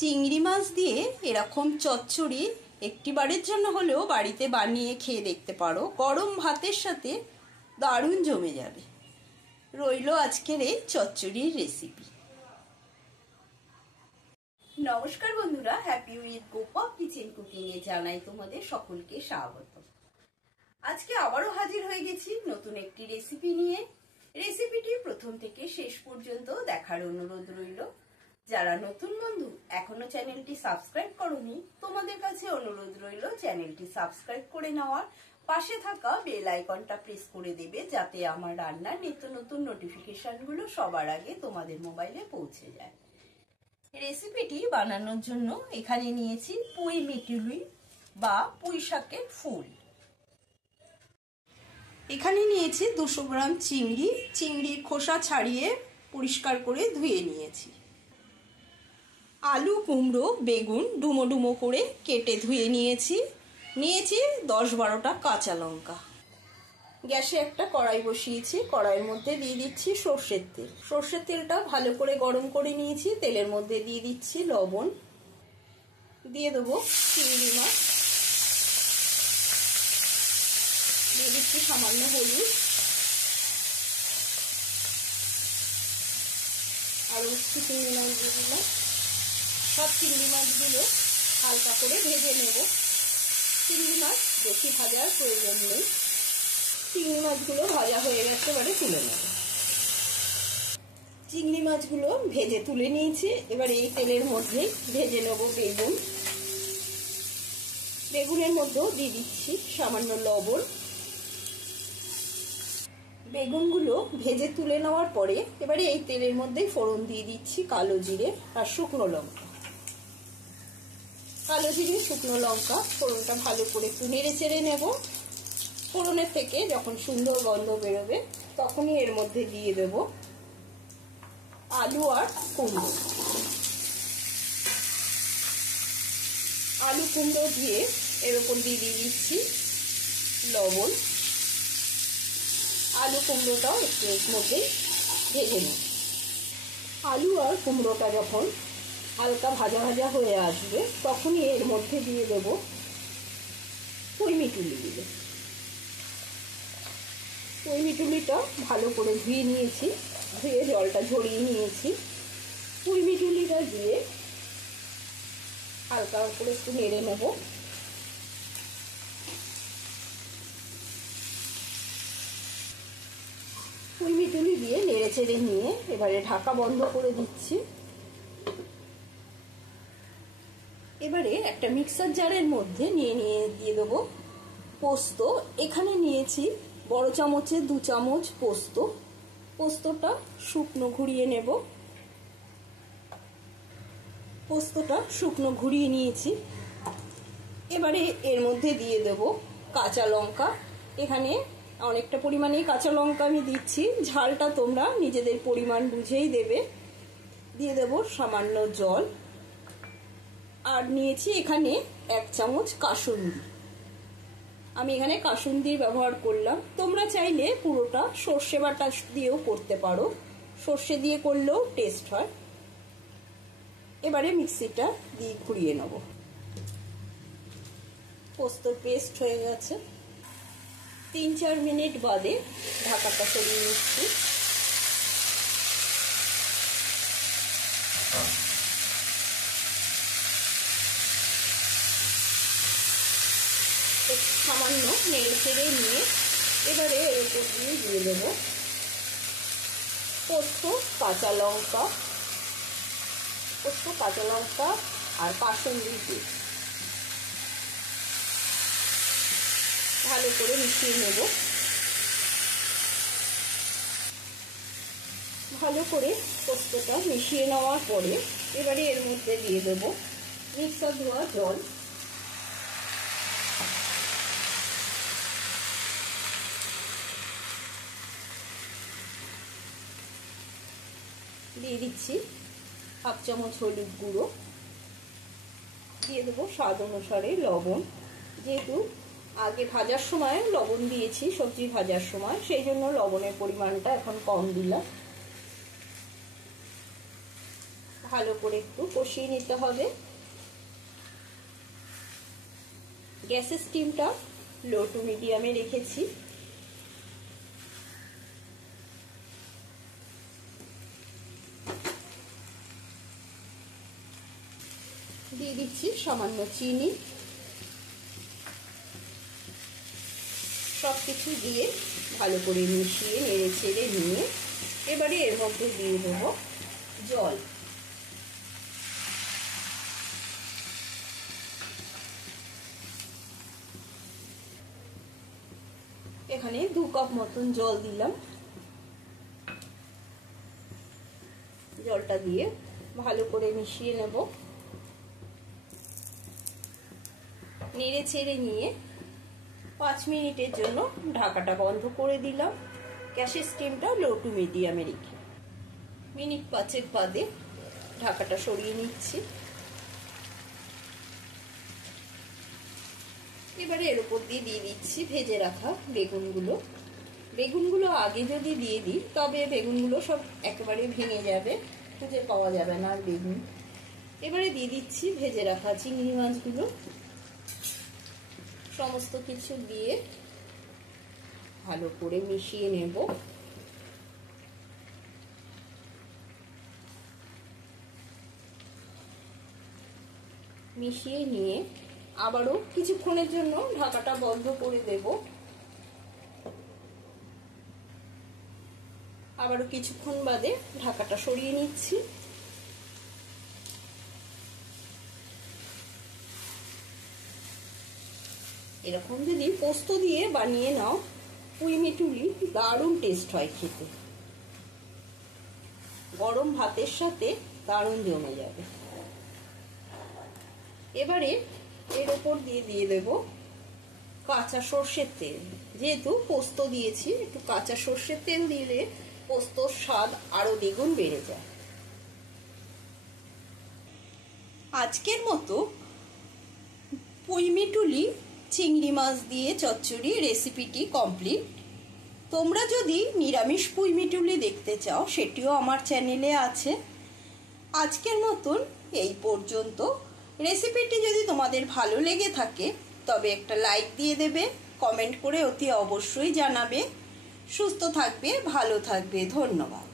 চিংড়ি মাছ দিয়ে এরকম চচ্চড়ি একটিবারের জন্য হলেও বাড়িতে বানিয়ে খেয়ে দেখতে পারো। গরম ভাতের সাথে দারুণ জমে যাবে। রইল আজকের এই চচ্চড়ির রেসিপি। নমস্কার বন্ধুরা, happy with Gopa kitchen cooking এ জানাই তোমাদের সকলকে স্বাগত। আজকে আবারও হাজির হয়ে গেছি নতুন একটি রেসিপি নিয়ে। রেসিপিটি প্রথম থেকে শেষ পর্যন্ত দেখার অনুরোধ রইল। যারা নতুন বন্ধু এখনো চ্যানেলটি সাবস্ক্রাইব করোনি, তোমাদের কাছে অনুরোধ রইল চ্যানেলটি সাবস্ক্রাইব করে নেওয়ার, পাশে থাকা বেল আইকনটা প্রেস করে দেবে যাতে আমার রান্নার নিত্য নতুন নোটিফিকেশনগুলো সবার আগে তোমাদের মোবাইলে পৌঁছে যায়। রেসিপিটি বানানোর জন্য এখানে নিয়েছি পুঁই মিটুলি বা পুঁই শাকের ফুল। এখানে নিয়েছি 200 গ্রাম চিংড়ি। চিংড়ির খোসা ছাড়িয়ে পরিষ্কার করে ধুয়ে নিয়েছি। আলু, কুমড়ো, বেগুন ডুমো ডুমো করে কেটে ধুয়ে নিয়েছি। 10-12টা কাঁচা লঙ্কা। গ্যাসে একটা কড়াই বসিয়েছি। কড়াইয়ের মধ্যে দিয়ে দিচ্ছি সর্ষের তেল। সর্ষের তেলটা ভালো করে গরম করে নিয়েছি। তেলের মধ্যে দিয়ে দিচ্ছি লবণ, দিয়ে দেবো চিংড়ি মাছ, দিয়ে দিচ্ছি সামান্য হলুদ, আরও একটু চিংড়ি মাছ দিয়ে দিলাম। সব চিংড়ি মাছগুলো হালকা করে ভেজে নেব। চিংড়ি মাছ বেশি ভাজার প্রয়োজন নেই। চিংড়ি মাছগুলো ভাজা হয়ে গেছে, এবারে তুলে নেব। চিংড়ি মাছগুলো ভেজে তুলে নিয়েছি। এবার এই তেলের মধ্যে ভেজে নেব বেগুন। বেগুনের মধ্যেও দিয়ে দিচ্ছি সামান্য লবণ। বেগুনগুলো ভেজে তুলে নেওয়ার পরে এবারে এই তেলের মধ্যে ফোড়ন দিয়ে দিচ্ছি কালো জিরে আর শুকনো লঙ্কা। কালো জিরে, শুকনো লঙ্কা ফোড়নটা ভালো করে একটু নেড়ে চেড়ে নেব। ফোড়নের থেকে যখন সুন্দর গন্ধ বেরোবে তখনই এর মধ্যে দিয়ে দেব আলু আর কুমড়ো। আলু কুমড়ো দিয়ে এর উপর দিয়ে দিচ্ছি লবণ। আলু কুমড়োটাও একটু এর মধ্যে ভেজে নেব। আলু আর কুমড়োটা যখন হালকা ভাজা ভাজা হয়ে আসবে তখনই এর মধ্যে দিয়ে দেব পুঁই মিটুলি। পুঁই মিটুলিটা ভালো করে ধুয়ে নিয়েছি, ধুয়ে জলটা ঝরিয়ে নিয়েছি। পুঁই মিটুলিটা দিয়ে হালকা করে একটু নেড়ে নেব। পুঁই মিটুলি দিয়ে নেড়ে চেড়ে নিয়ে এবারে ঢাকা বন্ধ করে দিচ্ছি। এবারে একটা মিক্সার জারের মধ্যে দিয়ে দেবো পোস্ত। এখানে নিয়েছি বড় চামচে 2 চামচ পোস্ত। পোস্তটা শুকনো ঘুরিয়ে নেব। পোস্তটা শুকনো ঘুরিয়ে নিয়েছি। এবারে এর মধ্যে দিয়ে দেব কাঁচা লঙ্কা। এখানে অনেকটা পরিমাণেই কাঁচা লঙ্কা আমি দিচ্ছি, ঝালটা তোমরা নিজেদের পরিমাণ বুঝেই দেবে। দিয়ে দেব সামান্য জল। আর নিয়েছি এখানে 1 চামচ কাসুন্দি। আমি এখানে কাসুন্দির ব্যবহার করলাম। তোমরা চাইলে পুরোটা সর্ষে বাটা দিয়েও করতে পারো, সর্ষে দিয়ে করলেও টেস্ট হয়। এবারে মিক্সিটা দিয়ে ঘুরিয়ে নেব। পোস্ত পেস্ট হয়ে গেছে। 3-4 মিনিট বাদে ঢাকাটা সরিয়ে নিচ্ছি। সামান্য নেড়ে চেড়ে নিয়ে এবারে এর উপর দিয়ে দেব পোস্ত, কাঁচা লঙ্কা আর কাসুন্দি দিয়ে ভালো করে মিশিয়ে নেব। ভালো করে পোস্তটা মিশিয়ে নেওয়ার পরে এবারে এর মধ্যে দিয়ে দেব মিক্সার ধোয়া জল। দিয়ে দিচ্ছি 1/2 চামচ হলুদ গুঁড়ো। দিয়ে দেবো স্বাদ অনুসারে লবণ। যেহেতু আগে ভাজার সময় লবণ দিয়েছি, সবজি ভাজার সময়, সেই জন্য লবণের পরিমাণটা এখন কম দিলাম। ভালো করে একটু কষিয়ে নিতে হবে। গ্যাসের স্টিমটা লো টু মিডিয়ামে রেখেছি। দিয়ে দিচ্ছি সামান্য চিনি। সবকিছু দিয়ে ভালো করে মিশিয়ে নেড়ে চেড়ে নিয়ে এবারে এর মধ্যে দিয়ে দেবো জল। এখানে 2 কাপ মতন জল দিলাম। জলটা দিয়ে ভালো করে মিশিয়ে নেব। নেড়ে চেড়ে নিয়ে 5 মিনিটের জন্য ঢাকাটা বন্ধ করে দিলাম। গ্যাসের স্টিমটা লো টু মিডিয়ামে রেখে মিনিট 5 বাদে ঢাকাটা সরিয়ে নিচ্ছি। এবারে এর উপর দিয়ে দিচ্ছি ভেজে রাখা বেগুনগুলো। বেগুনগুলো আগে যদি দিয়ে দিই তবে বেগুনগুলো সব একেবারে ভেঙে যাবে, খুঁজে পাওয়া যাবে না আর বেগুন। এবারে দিয়ে দিচ্ছি ভেজে রাখা চিংড়ি মাছগুলো। সমস্ত কিছু দিয়ে ভালো করে মিশিয়ে নেব। মিশিয়ে নিয়ে আবারও কিছুক্ষণের জন্য ঢাকাটা বন্ধ করে দেব। আবারও কিছুক্ষণ বাদে ঢাকাটা সরিয়ে নিচ্ছি। এরকম যদি পোস্ত দিয়ে বানিয়ে নাও পুঁই মিটুলি দারুণ টেস্ট হয় খেতে। গরম ভাতের সাথে দারুণ জমে যাবে। এবারে এর ওপর দিয়ে দেব কাঁচা সর্ষের তেল। যেহেতু পোস্ত দিয়েছি, একটু কাঁচা সর্ষের তেল দিলে পোস্তর স্বাদ আরো দ্বিগুণ বেড়ে যায়। আজকের মতো পুঁই মিটুলি চিংড়ি মাছ দিয়ে চচ্চড়ি রেসিপিটি কমপ্লিট। তোমরা যদি নিরামিষ পুঁই মিটুলি দেখতে চাও সেটিও আমার চ্যানেলে আছে। আজকের মতন এই পর্যন্ত। রেসিপিটি যদি তোমাদের ভালো লেগে থাকে তবে একটা লাইক দিয়ে দেবে, কমেন্ট করে অতি অবশ্যই জানাবে। সুস্থ থাকবে, ভালো থাকবে। ধন্যবাদ।